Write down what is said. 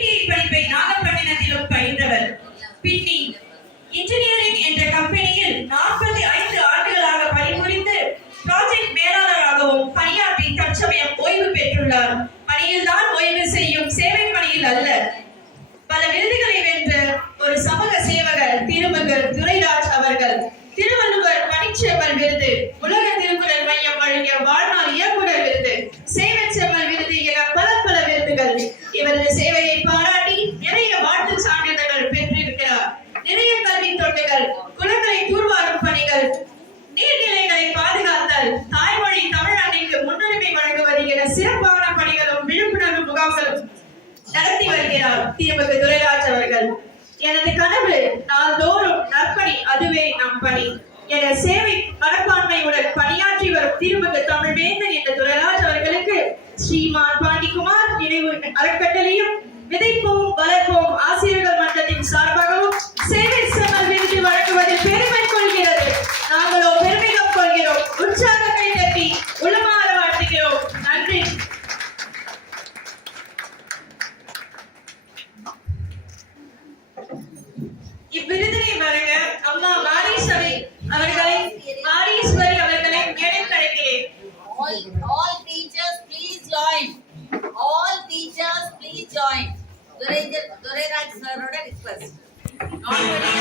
படிப்பை நாகப்பட்டினத்திலும் பயின்றவர். பின்னி இன்ஜினியரிங் என்ற கம்பெனியில் 45 ஆண்டுகளாக பணிபுரிந்து ப்ராஜெக்ட் மேலாளராகவும் பணியாற்றி தற்சமயம் ஓய்வு பெற்றுள்ளார். பணியில்தான் ஓய்வு செய்யும், சேவை பணியில் அல்ல. பல விருதுகளை வென்ற ஒரு சமூக சேவகர் திருமிகு துரைராஜ் அவர்கள். திருவள்ளுவர் பணிச்செம்மல் விருது, உலக திருக்குறள் மையம் வழங்கிய வாழ்நாள் இயக்குனர் விருது, சேவை செம்மல் விருது என பல பல விருதுகள். இவரது சேவையை பாராட்டி நிறைய வாழ்த்து சான்றிதழ்கள் பெற்றிருக்கிறார். நிறைய கல்வி தொண்டுகள், குளங்களை தூர்வாரும் பணிகள், நீர்நிலைகளை பாதுகாத்தல், தாய்மொழி தமிழ் அன்னைக்கு முன்னுரிமை வழங்குவது என சிறப்பான பணிகளும் விழிப்புணர்வு முகாம்களும் நடத்தி வருகிறார் திருமிகு துரைராஜ் அவர்கள். எனது கனவு நாள்தோறும் நற்பணி, அதுவே நம் பணி என சேவை மனப்பான்மையுடன் பணியாற்றி வரும் திருமிகு தமிழ்வேந்தன் என்ற துரைராஜ் அவர்களுக்கு ஸ்ரீமான் பாண்டிக்குமார் நினைவு அறக்கட்டளையும் விதைப்போம் வளர்ப்போம் ஆசிரியர்கள் மன்றத்தின் சார்பாகவும் சேவை செம்மல் விருது வழங்குவதில் பெருமை கொள்கிறது. நாங்களோ பெருமிதம் கொள்கிறோம். உற்சாக கை தட்டி உளமாற வாழ்த்துகிறோம். நன்றி. இவ்விருதினை வழங்க அம்மா மாரீஸ்வரி அவர்களை மேடைக்கு அழைக்கிறேன். All teachers please join. All teachers please join. Dureraj sir oda request. Not very